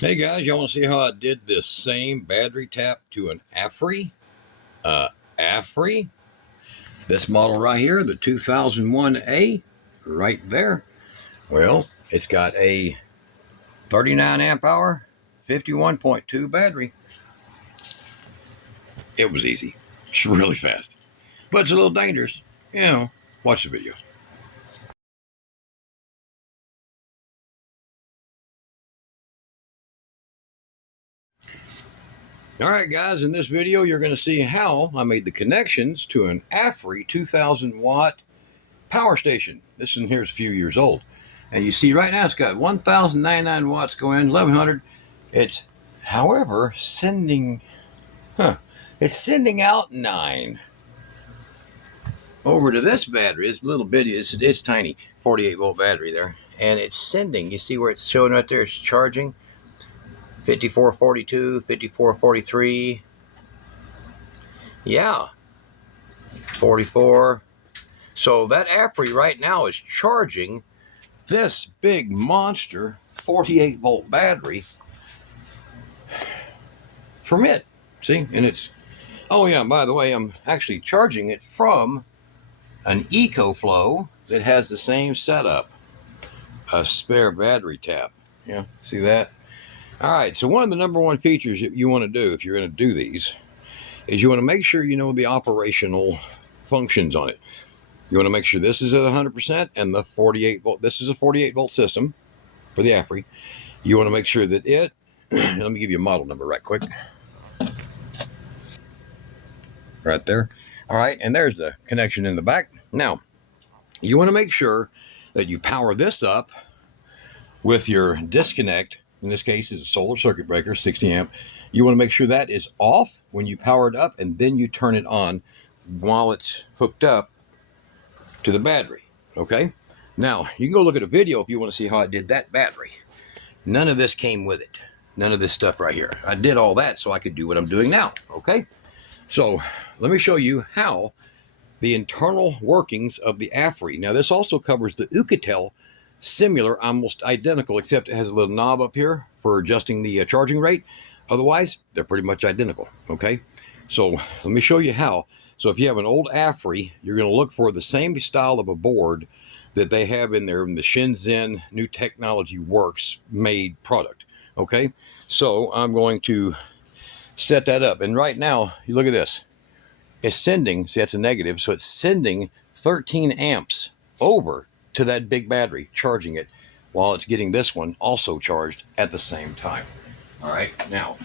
Hey guys, y'all want to see how I did this same battery tap to an AFRI? AFRI? This model right here, the 2001A, right there. Well, it's got a 39 amp hour, 51.2 battery. It was easy. It's really fast. But it's a little dangerous. You know, watch the video. Alright guys, in this video you're going to see how I made the connections to an AFRI 2000 watt power station. This one here is a few years old. And you see right now it's got 1099 watts going, 1100. It's, however, sending out 9 over to this battery. It's a little bitty, it's tiny, 48 volt battery there. And it's sending, you see where it's showing right there, it's charging. 5442, 5443, yeah, 44. So that AFRI right now is charging this big monster 48 volt battery from it. See, and it's, oh yeah, by the way, I'm actually charging it from an EcoFlow that has the same setup, a spare battery tap. Yeah, see that? All right, so one of the number one features that you want to do if you're going to do these is you want to make sure you know the operational functions on it. You want to make sure this is at 100% and the 48 volt. This is a 48 volt system for the AFRI. You want to make sure that it, let me give you a model number right quick. Right there. All right, and there's the connection in the back. Now, you want to make sure that you power this up with your disconnect. In this case is a solar circuit breaker, 60 amp. You want to make sure that is off when you power it up, and then you turn it on while it's hooked up to the battery, okay? Now, you can go look at a video if you want to see how I did that battery. None of this came with it. None of this stuff right here. I did all that so I could do what I'm doing now, okay? So, let me show you how the internal workings of the AFRI. Now, this also covers the Ucatel, similar, almost identical, except it has a little knob up here for adjusting the charging rate. Otherwise, they're pretty much identical, okay? So let me show you how. So if you have an old AFRI, you're going to look for the same style of a board that they have in there in the Shenzhen New Technology Works made product, okay? So I'm going to set that up. And right now, you look at this. It's sending, see that's a negative, so it's sending 13 amps over to that big battery, charging it while it's getting this one also charged at the same time. All right, now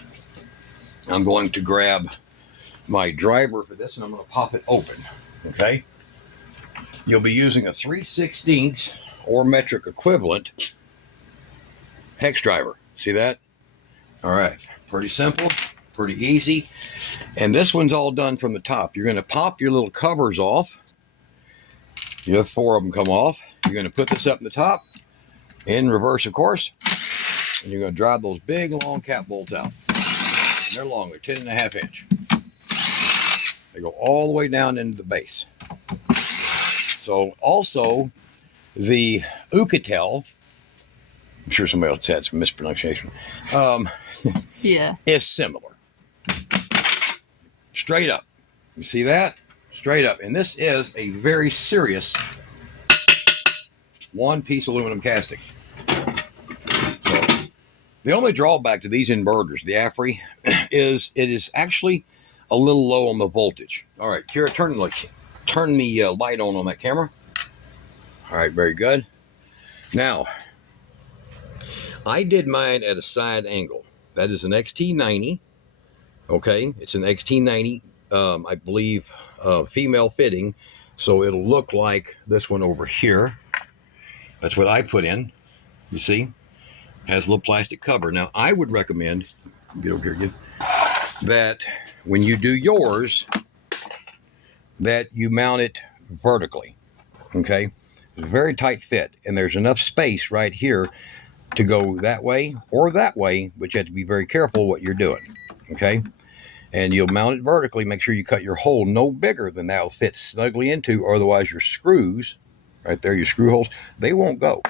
I'm going to grab my driver for this and I'm going to pop it open, okay? You'll be using a 3/16 or metric equivalent hex driver. See that? All right, pretty simple, pretty easy. And this one's all done from the top. You're going to pop your little covers off. You have 4 of them come off. You're going to put this up in the top, in reverse, of course, and you're going to drive those big, long cap bolts out. And they're long. They're 10.5 inch. They go all the way down into the base. So, also, the Ucatel, I'm sure somebody else had some mispronunciation, yeah, is similar. Straight up. You see that? Straight up. And this is a very serious one-piece aluminum casting. So, the only drawback to these inverters, the AFRI, is it is actually a little low on the voltage. All right, Kira, turn the light on that camera. All right, very good. Now, I did mine at a side angle. That is an XT90. Okay, it's an XT90, I believe, female fitting. So it'll look like this one over here. That's what I put in. You see? Has a little plastic cover. Now, I would recommend, get over here again, that when you do yours, that you mount it vertically. Okay? It's a very tight fit. And there's enough space right here to go that way or that way, but you have to be very careful what you're doing. Okay? And you'll mount it vertically. Make sure you cut your hole no bigger than that'll fit snugly into, or otherwise your screws, right there, your screw holes, they won't go.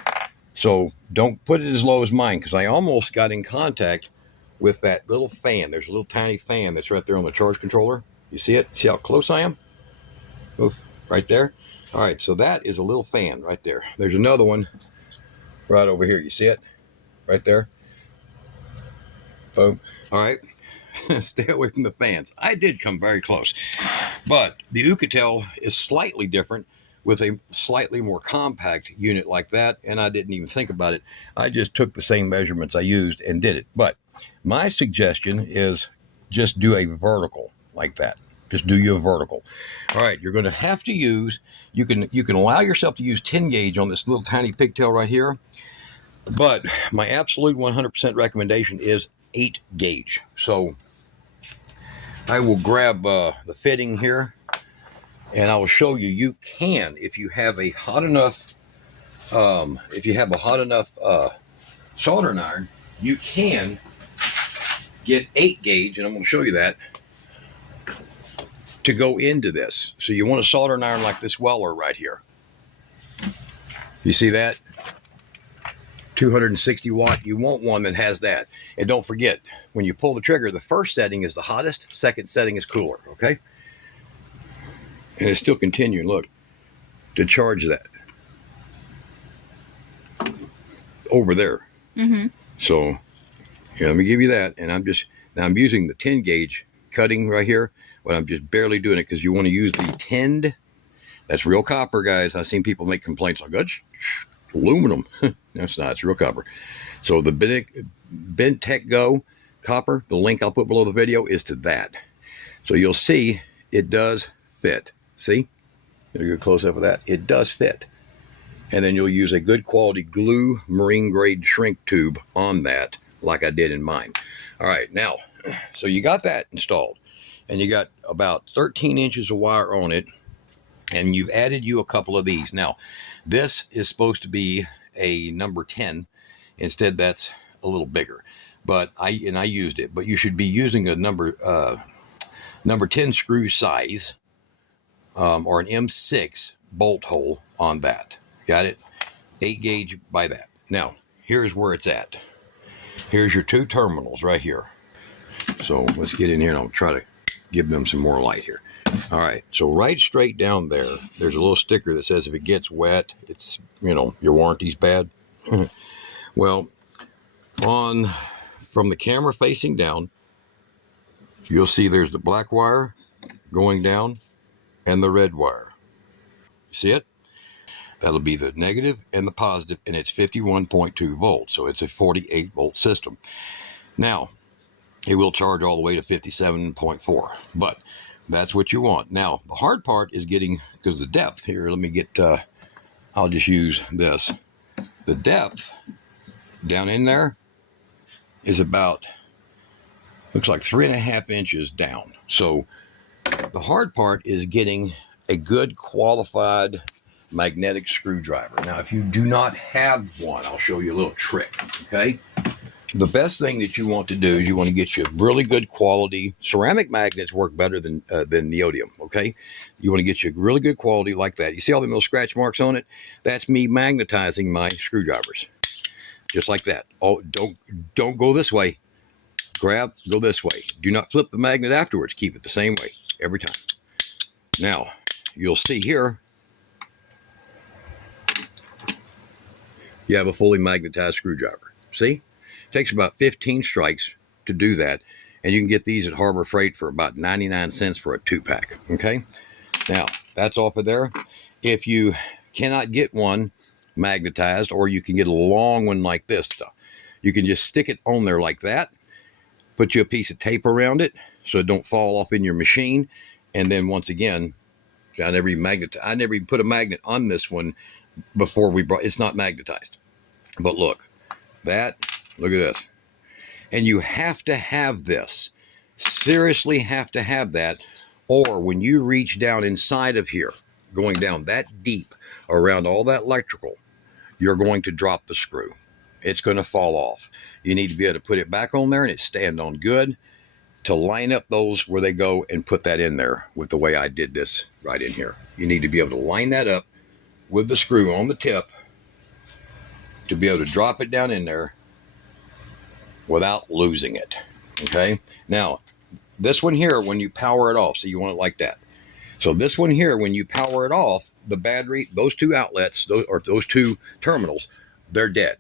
So don't put it as low as mine, because I almost got in contact with that little fan. There's a little tiny fan that's right there on the charge controller. You see it? See how close I am? Oof, right there. All right, so that is a little fan right there. There's another one right over here. You see it? Right there. Boom. All right. Stay away from the fans. I did come very close. But the Ucatel is slightly different with a slightly more compact unit like that, and I didn't even think about it. I just took the same measurements I used and did it. But my suggestion is just do a vertical like that. Just do your vertical. All right, you're going to have to use, you can allow yourself to use 10 gauge on this little tiny pigtail right here, but my absolute 100% recommendation is 8 gauge. So I will grab the fitting here, and I will show you. You can, if you have a hot enough, soldering iron, you can get 8 gauge, and I'm going to show you that, to go into this. So you want a soldering iron like this Weller right here. You see that? 260 watt. You want one that has that. And don't forget, when you pull the trigger, the first setting is the hottest, second setting is cooler, okay? And it's still continuing, look, to charge that over there. Mm-hmm. So here, let me give you that. And I'm using the 10 gauge cutting right here, but I'm just barely doing it because you want to use the tinned. That's real copper, guys. I've seen people make complaints like, that's aluminum. No, it's not. It's real copper. So the Bentec Go copper, the link I'll put below the video is to that. So you'll see it does fit. See? Get a good close-up of that. It does fit. And then you'll use a good quality glue marine grade shrink tube on that, like I did in mine. All right, now, so you got that installed, and you got about 13 inches of wire on it, and you've added you a couple of these. Now, this is supposed to be a number 10. Instead, that's a little bigger. But I used it. But you should be using a number 10 screw size, or an M6 bolt hole on that. Got it? 8 gauge by that. Now, here's where it's at. Here's your 2 terminals right here. So let's get in here and I'll try to give them some more light here. All right, so right straight down there, there's a little sticker that says if it gets wet, it's, your warranty's bad. Well, from the camera facing down, you'll see there's the black wire going down and the red wire. You see it? That'll be the negative and the positive, and it's 51.2 volts, so it's a 48 volt system. Now, it will charge all the way to 57.4, but that's what you want. Now, the hard part is getting, because the depth here, let me get, I'll just use this. The depth down in there is about, looks like 3.5 inches down. So the hard part is getting a good qualified magnetic screwdriver. Now, if you do not have one, I'll show you a little trick, okay? The best thing that you want to do is you want to get you really good quality. Ceramic magnets work better than neodymium, okay? You want to get you really good quality like that. You see all the little scratch marks on it? That's me magnetizing my screwdrivers. Just like that. Oh, don't go this way. Grab, go this way. Do not flip the magnet afterwards. Keep it the same way every time. Now, you'll see here, you have a fully magnetized screwdriver. See? It takes about 15 strikes to do that, and you can get these at Harbor Freight for about 99 cents for a 2-pack, okay? Now, that's off of there. If you cannot get one magnetized, or you can get a long one like this stuff, you can just stick it on there like that, put you a piece of tape around it so it don't fall off in your machine, and then once again, I never even put a magnet on this one before it's not magnetized. But look at this. And you have to have this. Seriously have to have that. Or when you reach down inside of here, going down that deep around all that electrical, you're going to drop the screw. It's going to fall off. You need to be able to put it back on there and it stand on good to line up those where they go and put that in there with the way I did this right in here. You need to be able to line that up with the screw on the tip to be able to drop it down in there without losing it. Okay, now this one here, when you power it off, so you want it like that. So this one here, when you power it off, the battery, those two outlets, those two terminals, they're dead.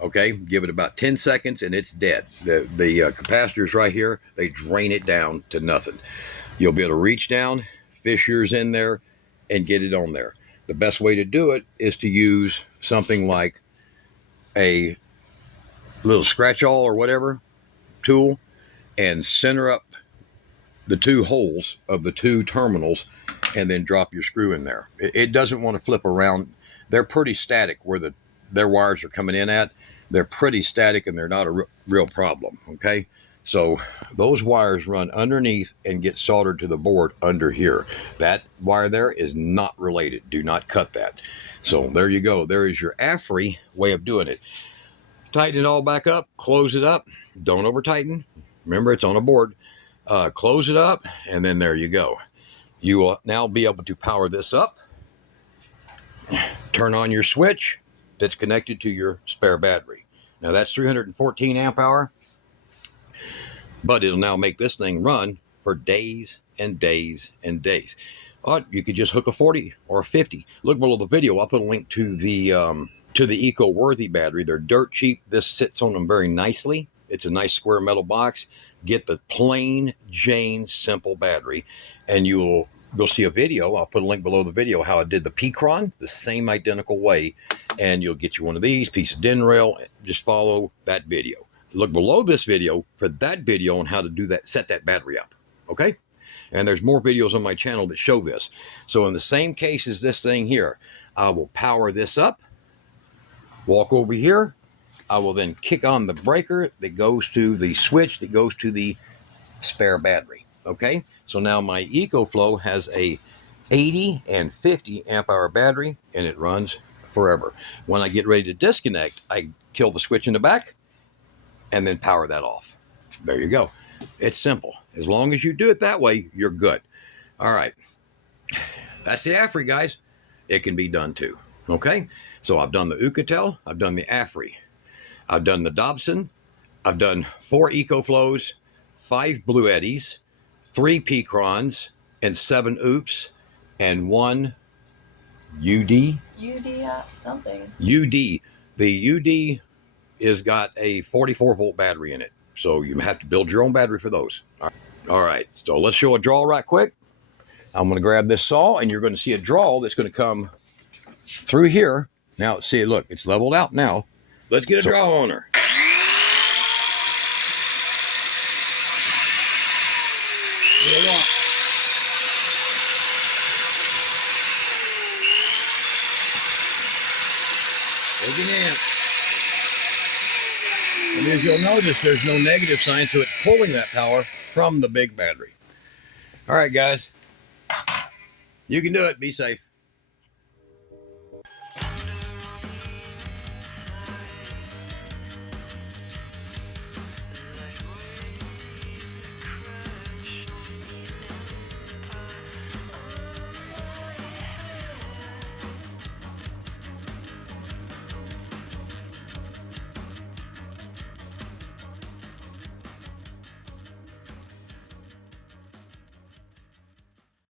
Okay, give it about 10 seconds and it's dead. The capacitors right here, they drain it down to nothing. You'll be able to reach down, fish yours in there, and get it on there. The best way to do it is to use something like a little scratch-all or whatever tool and center up the two holes of the two terminals and then drop your screw in there. It doesn't want to flip around. They're pretty static where their wires are coming in at. They're pretty static and they're not a real problem, okay? So those wires run underneath and get soldered to the board under here. That wire there is not related. Do not cut that. So there you go. There is your AFRI way of doing it. Tighten it all back up, close it up. Don't over tighten. Remember, it's on a board. Close it up, and then there you go. You will now be able to power this up. Turn on your switch that's connected to your spare battery. Now that's 314 amp hour, but it'll now make this thing run for days and days and days. Or you could just hook a 40 or a 50. Look below the video. I'll put a link to the Eco-Worthy battery. They're dirt cheap. This sits on them very nicely. It's a nice square metal box. Get the plain Jane simple battery, and you'll see a video. I'll put a link below the video how I did the P-Cron the same identical way, and you'll get you one of these, piece of DIN rail. Just follow that video. Look below this video for that video on how to do that, set that battery up, okay? And there's more videos on my channel that show this. So in the same case as this thing here, I will power this up, walk over here. I will then kick on the breaker that goes to the switch that goes to the spare battery. Okay, so now my EcoFlow has a 80 and 50 amp hour battery, and it runs forever. When I get ready to disconnect, I kill the switch in the back and then power that off. There you go. It's simple. As long as you do it that way, you're good. All right, that's the AFRI, guys. It can be done too. Okay, so I've done the Ucatel, I've done the AFRI, I've done the Dobson, I've done 4 EcoFlows, 5 Blue Eddies, 3 P-Crons, and 7 Oops, and 1 UD? Something. UD. The UD is got a 44 volt battery in it. So you have to build your own battery for those. All right, so let's show a draw right quick. I'm gonna grab this saw and you're gonna see a draw that's gonna come through here. Now, see, look, it's leveled out now. Let's get a draw on her. And as you'll notice, there's no negative sign, so it's pulling that power from the big battery. All right, guys. You can do it. Be safe.